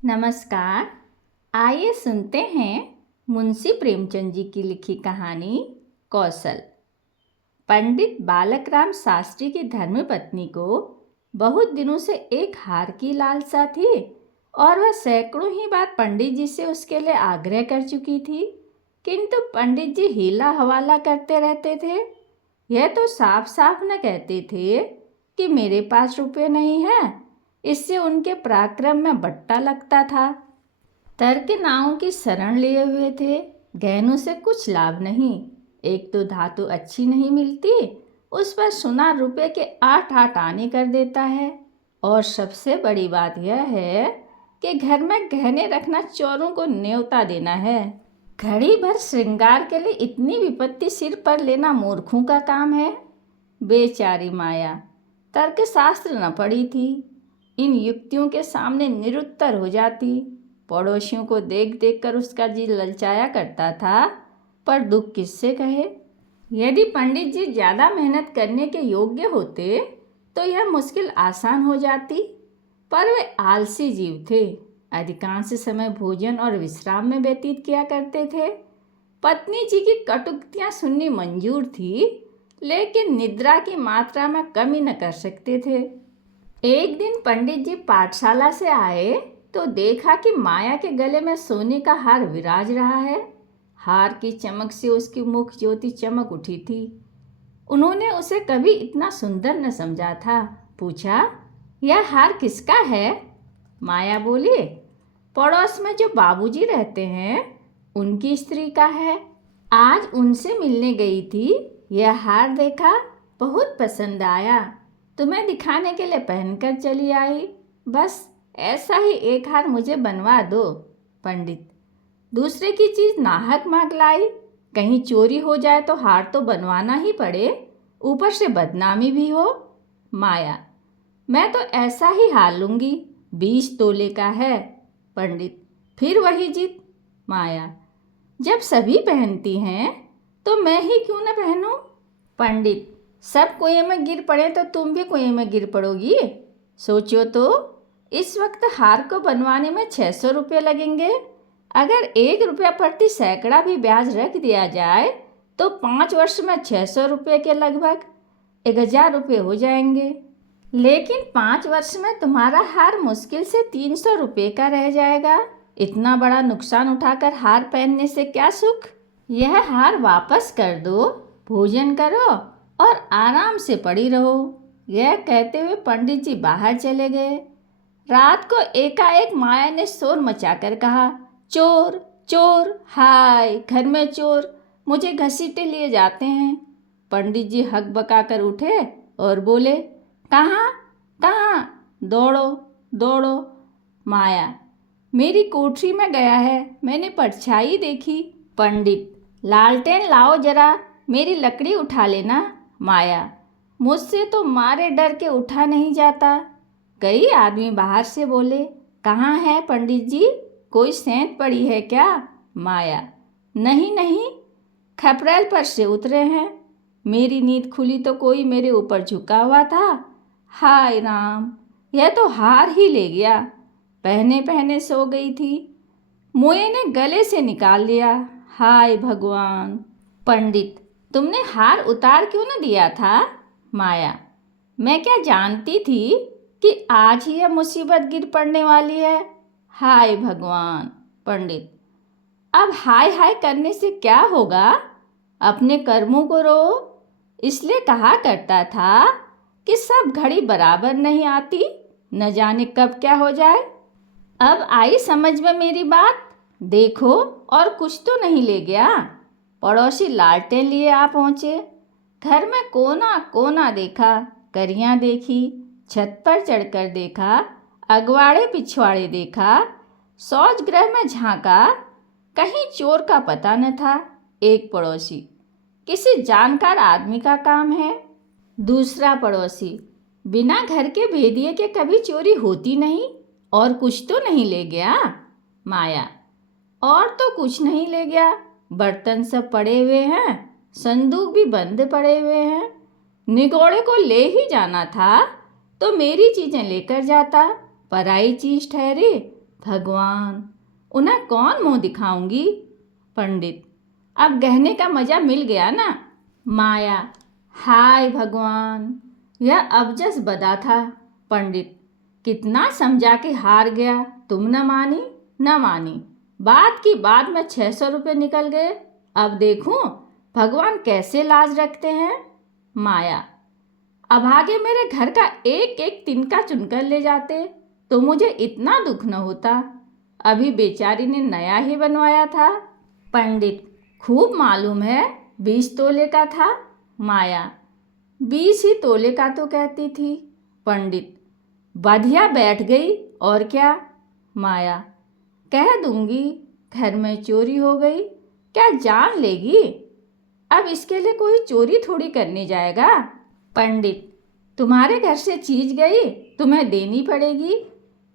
नमस्कार। आइए सुनते हैं मुंशी प्रेमचंद जी की लिखी कहानी कौशल। पंडित बालकराम शास्त्री की धर्मपत्नी को बहुत दिनों से एक हार की लालसा थी और वह सैकड़ों ही बार पंडित जी से उसके लिए आग्रह कर चुकी थी, किंतु पंडित जी हीला हवाला करते रहते थे। यह तो साफ साफ न कहते थे कि मेरे पास रुपए नहीं है, इससे उनके पराक्रम में बट्टा लगता था। तर्क नावों की शरण लिए हुए थे, गहनों से कुछ लाभ नहीं। एक तो धातु अच्छी नहीं मिलती, उस पर सोना रुपए के 8-8 आने कर देता है। और सबसे बड़ी बात यह है कि घर में गहने रखना चोरों को न्योता देना है। घड़ी भर श्रृंगार के लिए इतनी विपत्ति सिर पर लेना मूर्खों का काम है। बेचारी माया तर्कशास्त्र न पढ़ी थी, इन युक्तियों के सामने निरुत्तर हो जाती। पड़ोसियों को देख देख कर उसका जी ललचाया करता था, पर दुख किससे कहे। यदि पंडित जी ज़्यादा मेहनत करने के योग्य होते तो यह मुश्किल आसान हो जाती, पर वे आलसी जीव थे। अधिकांश समय भोजन और विश्राम में व्यतीत किया करते थे। पत्नी जी की कटुक्तियाँ सुननी मंजूर थी, लेकिन निद्रा की मात्रा में कमी न कर सकते थे। एक दिन पंडित जी पाठशाला से आए तो देखा कि माया के गले में सोने का हार विराज रहा है। हार की चमक से उसकी मुख ज्योति चमक उठी थी। उन्होंने उसे कभी इतना सुंदर न समझा था। पूछा, यह हार किसका है? माया बोली, पड़ोस में जो बाबूजी रहते हैं उनकी स्त्री का है। आज उनसे मिलने गई थी, यह हार देखा, बहुत पसंद आया, तुम्हें दिखाने के लिए पहनकर चली आई। बस ऐसा ही एक हार मुझे बनवा दो। पंडित, दूसरे की चीज़ नाहक मांग लाई, कहीं चोरी हो जाए तो हार तो बनवाना ही पड़े, ऊपर से बदनामी भी हो। माया, मैं तो ऐसा ही हार लूँगी, 20 तोले का है। पंडित, फिर वही जिद। माया, जब सभी पहनती हैं तो मैं ही क्यों न पहनूं? पंडित, सब कुएं में गिर पड़े तो तुम भी कुएं में गिर पड़ोगी। सोचो तो, इस वक्त हार को बनवाने में 600 रुपये लगेंगे। अगर 1 रुपया प्रति सैकड़ा भी ब्याज रख दिया जाए तो 5 वर्ष में 600 रुपये के लगभग 1000 रुपये हो जाएंगे। लेकिन 5 वर्ष में तुम्हारा हार मुश्किल से 300 रुपये का रह जाएगा। इतना बड़ा नुकसान उठाकर हार पहनने से क्या सुख? यह हार वापस कर दो, भोजन करो और आराम से पड़ी रहो। यह कहते हुए पंडित जी बाहर चले गए। रात को एकाएक माया ने शोर मचाकर कहा, चोर चोर, हाय घर में चोर, मुझे घसीटे लिए जाते हैं। पंडित जी हकबकाकर उठे और बोले, कहाँ कहाँ? दौड़ो दौड़ो। माया, मेरी कोठरी में गया है, मैंने परछाई देखी। पंडित, लालटेन लाओ जरा, मेरी लकड़ी उठा लेना। माया, मुझसे तो मारे डर के उठा नहीं जाता। कई आदमी बाहर से बोले, कहाँ है पंडित जी, कोई सेंध पड़ी है क्या? माया, नहीं नहीं, खपरेल पर से उतरे हैं। मेरी नींद खुली तो कोई मेरे ऊपर झुका हुआ था। हाय राम, यह तो हार ही ले गया। पहने पहने सो गई थी, मुए ने गले से निकाल लिया। हाय भगवान। पंडित, तुमने हार उतार क्यों न दिया था? माया, मैं क्या जानती थी कि आज ही यह मुसीबत गिर पड़ने वाली है। हाय भगवान। पंडित, अब हाय हाय करने से क्या होगा? अपने कर्मों को रो। इसलिए कहा करता था कि सब घड़ी बराबर नहीं आती, न जाने कब क्या हो जाए। अब आई समझ में मेरी बात। देखो, और कुछ तो नहीं ले गया। पड़ोसी लालटेन लिए आ पहुँचे। घर में कोना कोना देखा, करियाँ देखी, छत पर चढ़कर देखा, अगवाड़े पिछवाड़े देखा, शौच गृह में झांका, कहीं चोर का पता न था। एक पड़ोसी, किसी जानकार आदमी का काम है। दूसरा पड़ोसी, बिना घर के भेदिए के कभी चोरी होती नहीं, और कुछ तो नहीं ले गया। माया, और तो कुछ नहीं ले गया, बर्तन सब पड़े हुए हैं, संदूक भी बंद पड़े हुए हैं। निगोड़े को ले ही जाना था तो मेरी चीज़ें लेकर जाता, पराई चीज़ ठहरी भगवान, उन्हें कौन मुंह दिखाऊंगी? पंडित, अब गहने का मजा मिल गया ना? माया, हाय भगवान, यह अबजस बदा था। पंडित, कितना समझा के हार गया, तुम न मानी न मानी। बात की बात में 600 रुपये निकल गए। अब देखूं भगवान कैसे लाज रखते हैं। माया, अभागे मेरे घर का एक एक तिनका चुनकर ले जाते तो मुझे इतना दुख न होता। अभी बेचारी ने नया ही बनवाया था। पंडित, खूब मालूम है 20 तोले का था। माया, 20 ही तोले का तो कहती थी। पंडित, बधिया बैठ गई और क्या? माया, कह दूंगी घर में चोरी हो गई, क्या जान लेगी? अब इसके लिए कोई चोरी थोड़ी करने जाएगा। पंडित, तुम्हारे घर से चीज गई, तुम्हें देनी पड़ेगी।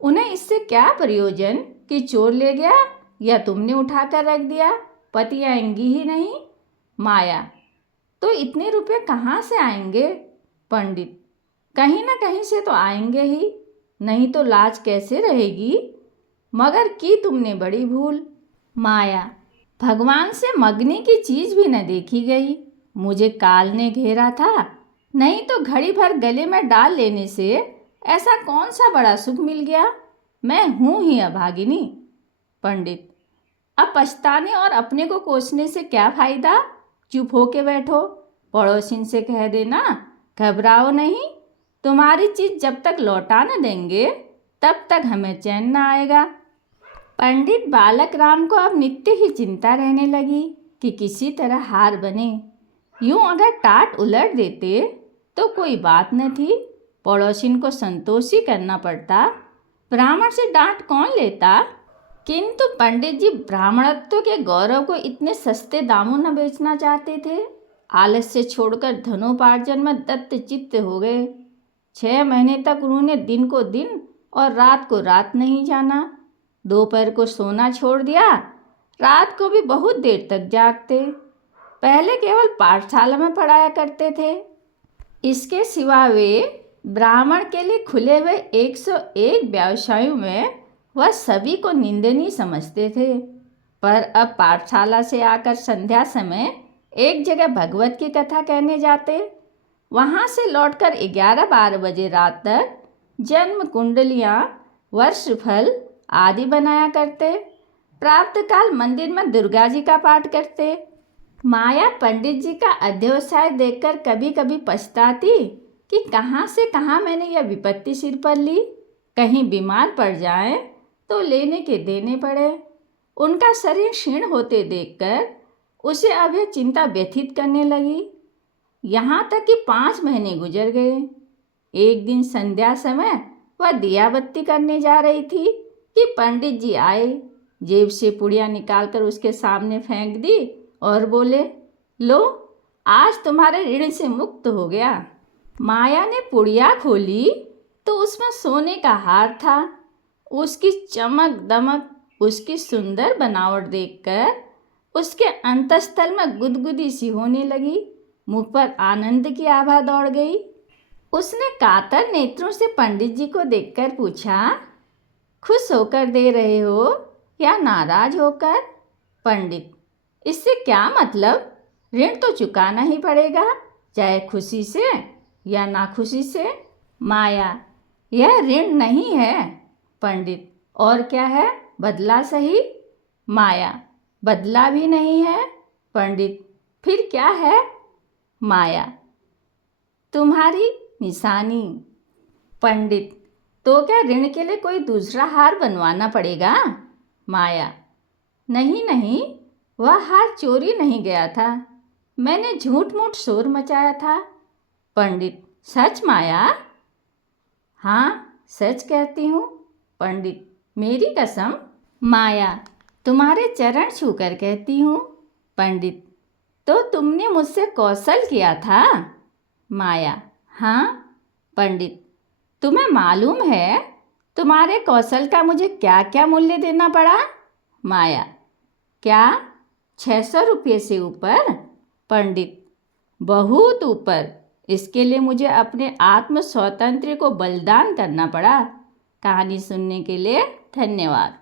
उन्हें इससे क्या प्रयोजन कि चोर ले गया या तुमने उठाकर रख दिया, पति आएंगी ही नहीं। माया, तो इतने रुपए कहाँ से आएंगे? पंडित, कहीं ना कहीं से तो आएंगे ही, नहीं तो लाज कैसे रहेगी? मगर की तुमने बड़ी भूल। माया, भगवान से मगने की चीज भी न देखी गई। मुझे काल ने घेरा था, नहीं तो घड़ी भर गले में डाल लेने से ऐसा कौन सा बड़ा सुख मिल गया? मैं हूं ही अभागिनी। पंडित, अब पछताने और अपने को कोसने से क्या फायदा? चुप होके बैठो, पड़ोसिन से कह देना घबराओ नहीं, तुम्हारी चीज जब तक लौटा न देंगे तब तक हमें चैन न आएगा। पंडित बालक राम को अब नित्य ही चिंता रहने लगी कि किसी तरह हार बने। यूं अगर टाट उलट देते तो कोई बात न थी, पड़ोसिन को संतोषी करना पड़ता, ब्राह्मण से डांट कौन लेता। किंतु पंडित जी ब्राह्मणत्व के गौरव को इतने सस्ते दामों न बेचना चाहते थे। आलस्य छोड़कर धनोपार्जन में दत्त चित्त हो गए। 6 महीने तक उन्होंने दिन को दिन और रात को रात नहीं जाना। दोपहर को सोना छोड़ दिया, रात को भी बहुत देर तक जागते। पहले केवल पाठशाला में पढ़ाया करते थे, इसके सिवा वे ब्राह्मण के लिए खुले हुए 101 व्यवसायों में वह सभी को निंदनीय समझते थे। पर अब पाठशाला से आकर संध्या समय एक जगह भगवत की कथा कहने जाते, वहाँ से लौटकर 11-12 बजे रात तक जन्म कुंडलियाँ, वर्षफल आदि बनाया करते। प्रातःकाल मंदिर में दुर्गा जी का पाठ करते। माया पंडित जी का अध्यवसाय देखकर कभी कभी पछताती कि कहाँ से कहाँ मैंने यह विपत्ति सिर पर ली। कहीं बीमार पड़ जाए तो लेने के देने पड़े। उनका शरीर क्षीण होते देखकर उसे अब यह चिंता व्यथित करने लगी। यहाँ तक कि 5 महीने गुजर गए। एक दिन संध्या समय वह दिया बत्ती करने जा रही थी कि पंडित जी आए, जेब से पुड़िया निकालकर उसके सामने फेंक दी और बोले, लो आज तुम्हारे ऋण से मुक्त हो गया। माया ने पुड़िया खोली तो उसमें सोने का हार था। उसकी चमक दमक, उसकी सुंदर बनावट देखकर उसके अंतस्थल में गुदगुदी सी होने लगी। मुख पर आनंद की आभा दौड़ गई। उसने कातर नेत्रों से पंडित जी को देखकर पूछा, खुश होकर दे रहे हो या नाराज होकर? पंडित, इससे क्या मतलब? ऋण तो चुकाना ही पड़ेगा, चाहे खुशी से या नाखुशी से। माया, यह ऋण नहीं है। पंडित, और क्या है? बदला सही। माया, बदला भी नहीं है। पंडित, फिर क्या है? माया, तुम्हारी निशानी। पंडित, तो क्या ऋण के लिए कोई दूसरा हार बनवाना पड़ेगा? माया, नहीं नहीं, वह हार चोरी नहीं गया था, मैंने झूठ मूठ शोर मचाया था। पंडित, सच माया? हाँ, सच कहती हूँ। पंडित, मेरी कसम। माया, तुम्हारे चरण छूकर कहती हूँ। पंडित, तो तुमने मुझसे कौशल किया था? माया, हाँ। पंडित, तुम्हें मालूम है तुम्हारे कौशल का मुझे क्या क्या मूल्य देना पड़ा? माया, क्या? 600 रुपये से ऊपर? पंडित, बहुत ऊपर। इसके लिए मुझे अपने आत्म स्वातंत्र्य को बलिदान करना पड़ा। कहानी सुनने के लिए धन्यवाद।